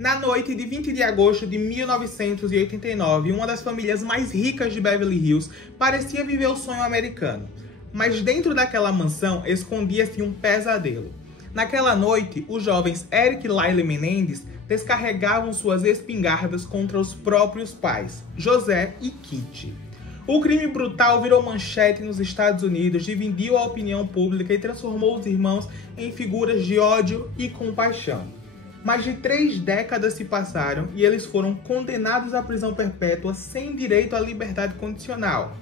Na noite de 20 de agosto de 1989, uma das famílias mais ricas de Beverly Hills parecia viver o sonho americano. Mas dentro daquela mansão escondia-se um pesadelo. Naquela noite, os jovens Eric e Lyle Menendez descarregavam suas espingardas contra os próprios pais, José e Kitty. O crime brutal virou manchete nos Estados Unidos, dividiu a opinião pública e transformou os irmãos em figuras de ódio e compaixão. Mais de 3 décadas se passaram e eles foram condenados à prisão perpétua sem direito à liberdade condicional.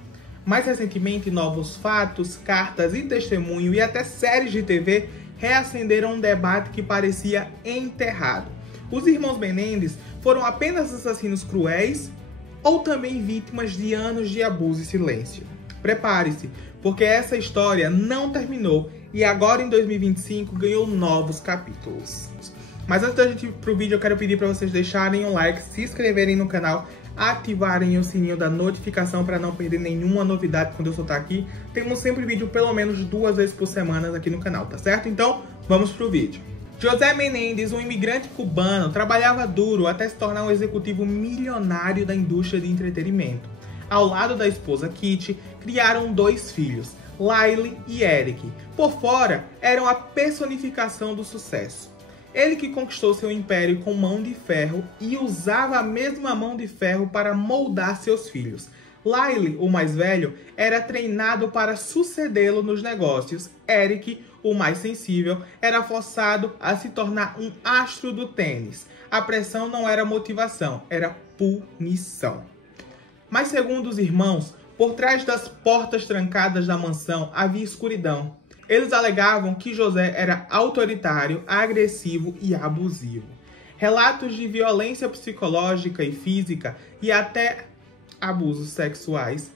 Mais recentemente, novos fatos, cartas e testemunho e até séries de TV reacenderam um debate que parecia enterrado. Os irmãos Menendez foram apenas assassinos cruéis ou também vítimas de anos de abuso e silêncio? Prepare-se, porque essa história não terminou e agora em 2025 ganhou novos capítulos. Mas antes da gente ir pro vídeo, eu quero pedir para vocês deixarem um like, se inscreverem no canal, ativarem o sininho da notificação para não perder nenhuma novidade quando eu soltar aqui. Temos sempre vídeo pelo menos 2 vezes por semana aqui no canal, tá certo? Então, vamos pro vídeo. José Menendez, um imigrante cubano, trabalhava duro até se tornar um executivo milionário da indústria de entretenimento. Ao lado da esposa Kitty, criaram 2 filhos, Lyle e Eric. Por fora, eram a personificação do sucesso. Ele que conquistou seu império com mão de ferro e usava a mesma mão de ferro para moldar seus filhos. Lyle, o mais velho, era treinado para sucedê-lo nos negócios. Eric, o mais sensível, era forçado a se tornar um astro do tênis. A pressão não era motivação, era punição. Mas segundo os irmãos, por trás das portas trancadas da mansão havia escuridão. Eles alegavam que José era autoritário, agressivo e abusivo. Relatos de violência psicológica e física e até abusos sexuais.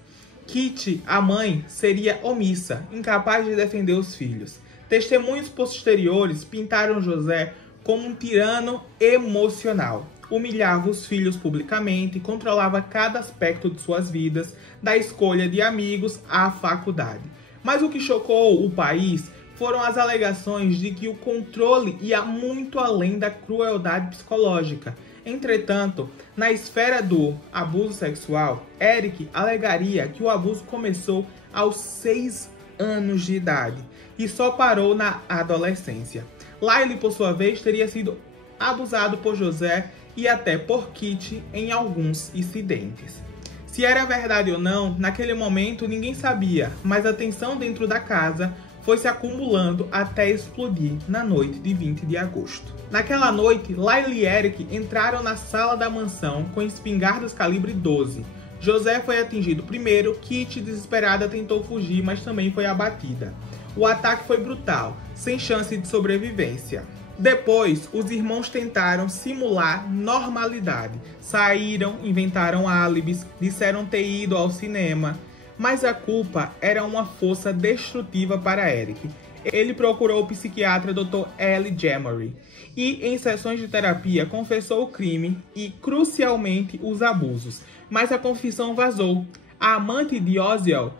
Kitty, a mãe, seria omissa, incapaz de defender os filhos. Testemunhos posteriores pintaram José como um tirano emocional. Humilhava os filhos publicamente, controlava cada aspecto de suas vidas, da escolha de amigos à faculdade. Mas o que chocou o país foram as alegações de que o controle ia muito além da crueldade psicológica. Entretanto, na esfera do abuso sexual, Eric alegaria que o abuso começou aos 6 anos de idade e só parou na adolescência. Lyle, por sua vez, teria sido abusado por José e até por Kitty em alguns incidentes. Se era verdade ou não, naquele momento ninguém sabia, mas a tensão dentro da casa foi se acumulando até explodir na noite de 20 de agosto. Naquela noite, Lyle e Eric entraram na sala da mansão com espingardas calibre 12. José foi atingido primeiro, Kitty, desesperada, tentou fugir, mas também foi abatida. O ataque foi brutal, sem chance de sobrevivência. Depois, os irmãos tentaram simular normalidade. Saíram, inventaram álibis, disseram ter ido ao cinema. Mas a culpa era uma força destrutiva para Eric. Ele procurou o psiquiatra Dr. L. Jemery e, em sessões de terapia, confessou o crime e, crucialmente, os abusos. Mas a confissão vazou. A amante de Ozell,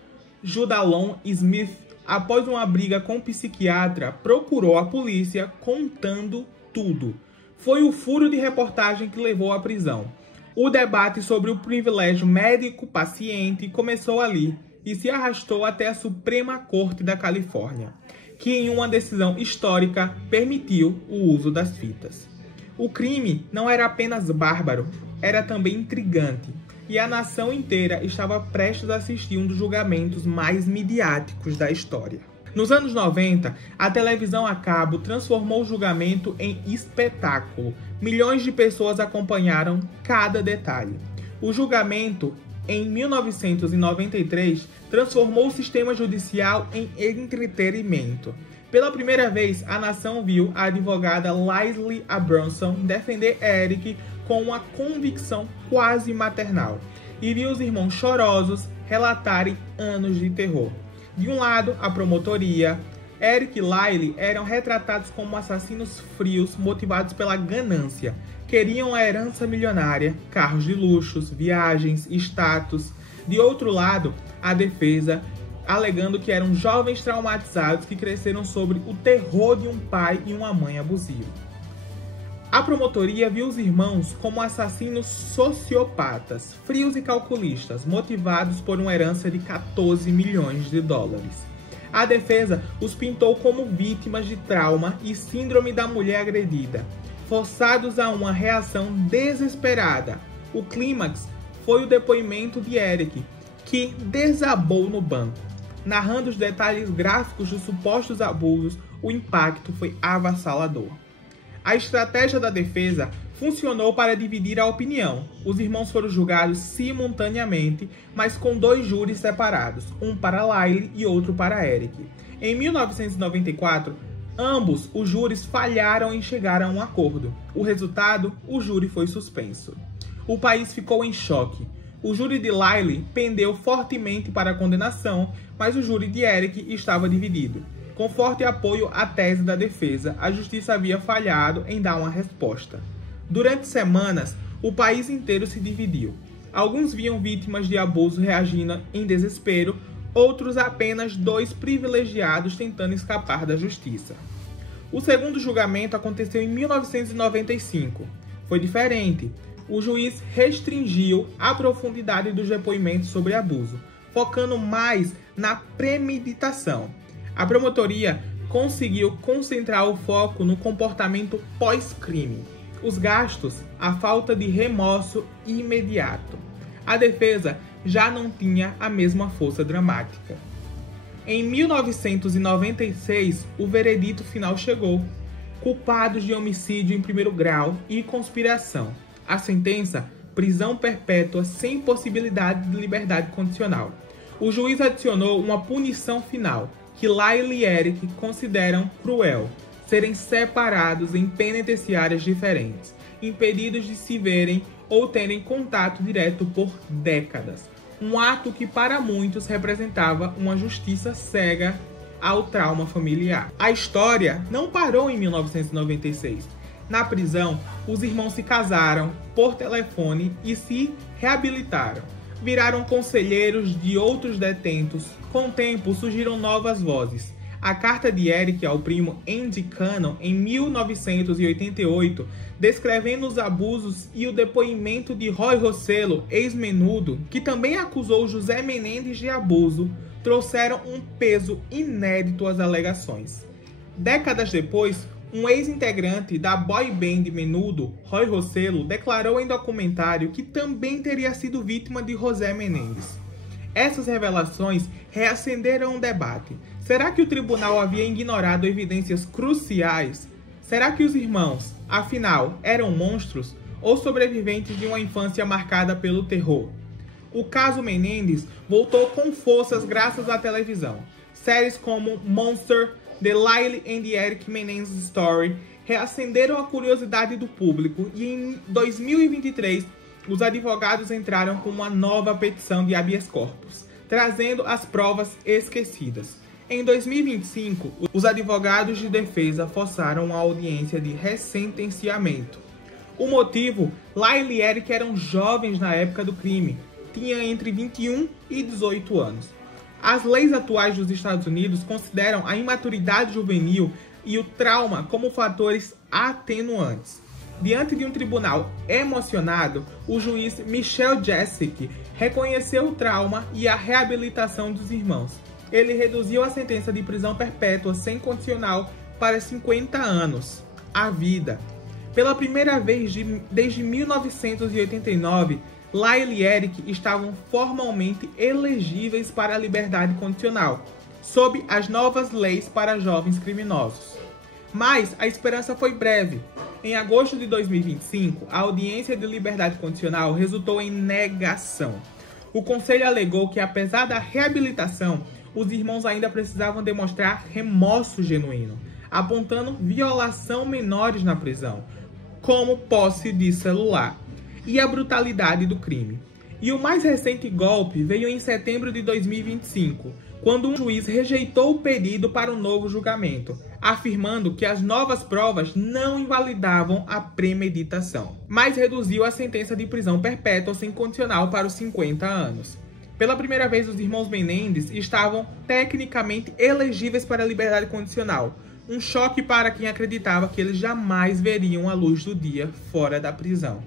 Judalon Smith, após uma briga com o psiquiatra, procurou a polícia contando tudo. Foi o furo de reportagem que levou à prisão. O debate sobre o privilégio médico-paciente começou ali e se arrastou até a Suprema Corte da Califórnia, que em uma decisão histórica permitiu o uso das fitas. O crime não era apenas bárbaro, era também intrigante. E a nação inteira estava prestes a assistir um dos julgamentos mais midiáticos da história. Nos anos 90, a televisão a cabo transformou o julgamento em espetáculo. Milhões de pessoas acompanharam cada detalhe. O julgamento, em 1993, transformou o sistema judicial em entretenimento. Pela primeira vez, a nação viu a advogada Leslie Abramson defender Eric com uma convicção quase maternal, e viu os irmãos chorosos relatarem anos de terror. De um lado, a promotoria. Eric e Lyle eram retratados como assassinos frios motivados pela ganância. Queriam a herança milionária, carros de luxos, viagens, status. De outro lado, a defesa, alegando que eram jovens traumatizados que cresceram sobre o terror de um pai e uma mãe abusivos. A promotoria viu os irmãos como assassinos sociopatas, frios e calculistas, motivados por uma herança de 14 milhões de dólares. A defesa os pintou como vítimas de trauma e síndrome da mulher agredida, forçados a uma reação desesperada. O clímax foi o depoimento de Eric, que desabou no banco. Narrando os detalhes gráficos dos supostos abusos, o impacto foi avassalador. A estratégia da defesa funcionou para dividir a opinião. Os irmãos foram julgados simultaneamente, mas com 2 júris separados, um para Lyle e outro para Eric. Em 1994, ambos os júris falharam em chegar a um acordo. O resultado, o júri foi suspenso. O país ficou em choque. O júri de Lyle pendeu fortemente para a condenação, mas o júri de Eric estava dividido. Com forte apoio à tese da defesa, a justiça havia falhado em dar uma resposta. Durante semanas, o país inteiro se dividiu. Alguns viam vítimas de abuso reagindo em desespero, outros apenas 2 privilegiados tentando escapar da justiça. O segundo julgamento aconteceu em 1995. Foi diferente. O juiz restringiu a profundidade dos depoimentos sobre abuso, focando mais na premeditação. A promotoria conseguiu concentrar o foco no comportamento pós-crime, os gastos, a falta de remorso imediato. A defesa já não tinha a mesma força dramática. Em 1996, o veredito final chegou. Culpados de homicídio em primeiro grau e conspiração. A sentença: prisão perpétua sem possibilidade de liberdade condicional. O juiz adicionou uma punição final, que Lyle e Eric consideram cruel: serem separados em penitenciárias diferentes, impedidos de se verem ou terem contato direto por décadas. Um ato que para muitos representava uma justiça cega ao trauma familiar. A história não parou em 1996. Na prisão, os irmãos se casaram por telefone e se reabilitaram. Viraram conselheiros de outros detentos. Com o tempo, surgiram novas vozes. A carta de Eric ao primo Andy Cannon, em 1988, descrevendo os abusos, e o depoimento de Roy Rossello, ex-menudo, que também acusou José Menendez de abuso, trouxeram um peso inédito às alegações. Décadas depois, um ex-integrante da boy band Menudo, Roy Rossello, declarou em documentário que também teria sido vítima de José Menendez. Essas revelações reacenderam um debate. Será que o tribunal havia ignorado evidências cruciais? Será que os irmãos, afinal, eram monstros ou sobreviventes de uma infância marcada pelo terror? O caso Menendez voltou com forças graças à televisão. Séries como Monster, The Lyle and Eric Menendez Story reacenderam a curiosidade do público, e em 2023 os advogados entraram com uma nova petição de habeas corpus, trazendo as provas esquecidas. Em 2025, os advogados de defesa forçaram uma audiência de ressentenciamento. O motivo: Lyle e Eric eram jovens na época do crime, tinham entre 21 e 18 anos. As leis atuais dos Estados Unidos consideram a imaturidade juvenil e o trauma como fatores atenuantes. Diante de um tribunal emocionado, o juiz Michel Jessic reconheceu o trauma e a reabilitação dos irmãos. Ele reduziu a sentença de prisão perpétua sem condicional para 50 anos, a vida. Pela primeira vez desde 1989, Lyle e Eric estavam formalmente elegíveis para a liberdade condicional, sob as novas leis para jovens criminosos. Mas a esperança foi breve. Em agosto de 2025, a audiência de liberdade condicional resultou em negação. O conselho alegou que, apesar da reabilitação, os irmãos ainda precisavam demonstrar remorso genuíno, apontando violação menores na prisão, como posse de celular, e a brutalidade do crime. E o mais recente golpe veio em setembro de 2025, quando um juiz rejeitou o pedido para um novo julgamento, afirmando que as novas provas não invalidavam a premeditação, mas reduziu a sentença de prisão perpétua sem condicional para os 50 anos. Pela primeira vez, os irmãos Menendez estavam tecnicamente elegíveis para a liberdade condicional, Um choque para quem acreditava que eles jamais veriam a luz do dia fora da prisão.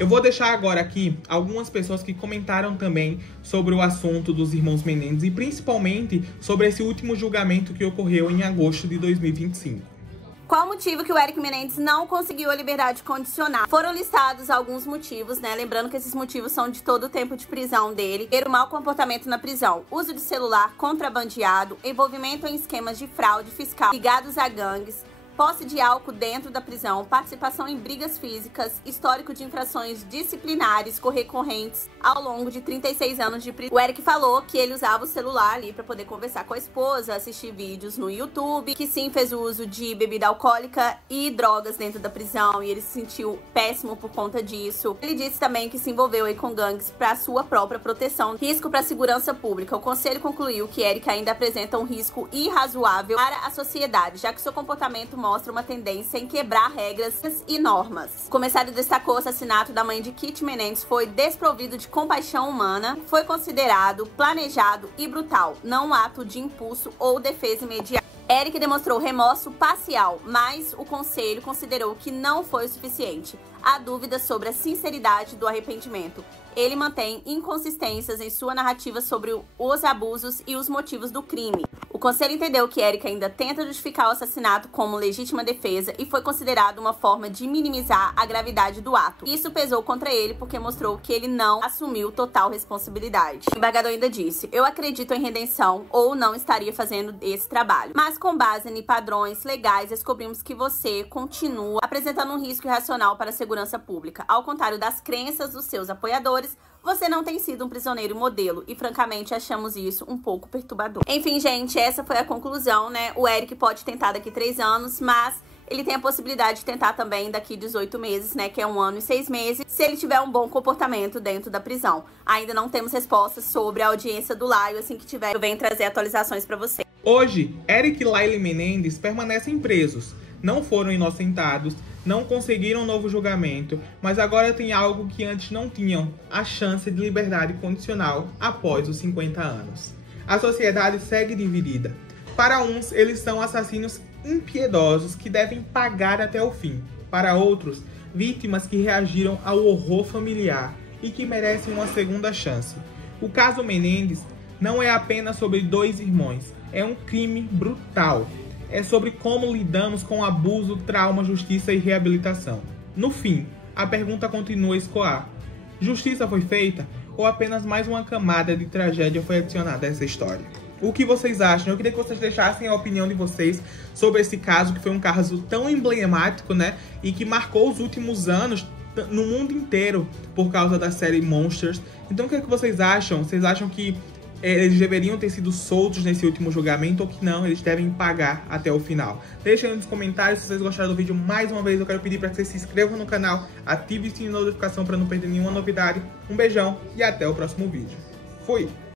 Eu vou deixar agora aqui algumas pessoas que comentaram também sobre o assunto dos irmãos Menendez e principalmente sobre esse último julgamento que ocorreu em agosto de 2025. Qual o motivo que o Eric Menendez não conseguiu a liberdade condicional? Foram listados alguns motivos, né? Lembrando que esses motivos são de todo o tempo de prisão dele. Ter o mau comportamento na prisão, uso de celular contrabandeado, envolvimento em esquemas de fraude fiscal ligados a gangues, posse de álcool dentro da prisão, participação em brigas físicas, histórico de infrações disciplinares recorrentes ao longo de 36 anos de prisão. O Eric falou que ele usava o celular ali para poder conversar com a esposa, assistir vídeos no YouTube, que sim fez o uso de bebida alcoólica e drogas dentro da prisão e ele se sentiu péssimo por conta disso. Ele disse também que se envolveu aí com gangues para sua própria proteção, risco para a segurança pública. O conselho concluiu que Eric ainda apresenta um risco irrazoável para a sociedade, já que seu comportamento mostra uma tendência em quebrar regras e normas. O comissário destacou o assassinato da mãe de Kitty Menendez foi desprovido de compaixão humana, foi considerado planejado e brutal, não um ato de impulso ou defesa imediata. Eric demonstrou remorso parcial, mas o conselho considerou que não foi o suficiente. Há dúvidas sobre a sinceridade do arrependimento. Ele mantém inconsistências em sua narrativa sobre os abusos e os motivos do crime. O conselho entendeu que Eric ainda tenta justificar o assassinato como legítima defesa e foi considerado uma forma de minimizar a gravidade do ato. Isso pesou contra ele porque mostrou que ele não assumiu total responsabilidade. O embargador ainda disse: "Eu acredito em redenção ou não estaria fazendo esse trabalho. Mas com base em padrões legais, descobrimos que você continua apresentando um risco irracional para a segurança pública. Ao contrário das crenças dos seus apoiadores, você não tem sido um prisioneiro modelo e, francamente, achamos isso um pouco perturbador." Enfim, gente, essa foi a conclusão, né? O Eric pode tentar daqui 3 anos, mas ele tem a possibilidade de tentar também daqui 18 meses, né? Que é 1 ano e 6 meses, se ele tiver um bom comportamento dentro da prisão. Ainda não temos respostas sobre a audiência do Laio. Assim que tiver, eu venho trazer atualizações pra você. Hoje, Eric e Layle Menendez permanecem presos. Não foram inocentados, não conseguiram um novo julgamento, mas agora tem algo que antes não tinham: a chance de liberdade condicional após os 50 anos. A sociedade segue dividida. Para uns, eles são assassinos impiedosos que devem pagar até o fim. Para outros, vítimas que reagiram ao horror familiar e que merecem uma segunda chance. O caso Menendez não é apenas sobre 2 irmãos, é um crime brutal. É sobre como lidamos com abuso, trauma, justiça e reabilitação. No fim, a pergunta continua a escoar: justiça foi feita ou apenas mais uma camada de tragédia foi adicionada a essa história? O que vocês acham? Eu queria que vocês deixassem a opinião de vocês sobre esse caso, que foi um caso tão emblemático, né? E que marcou os últimos anos no mundo inteiro por causa da série Monsters. Então o que é que vocês acham? Vocês acham que eles deveriam ter sido soltos nesse último julgamento ou que não, eles devem pagar até o final? Deixem aí nos comentários. Se vocês gostaram do vídeo. Mais uma vez eu quero pedir para que vocês se inscrevam no canal, ative o sininho de notificação para não perder nenhuma novidade. Um beijão e até o próximo vídeo. Fui!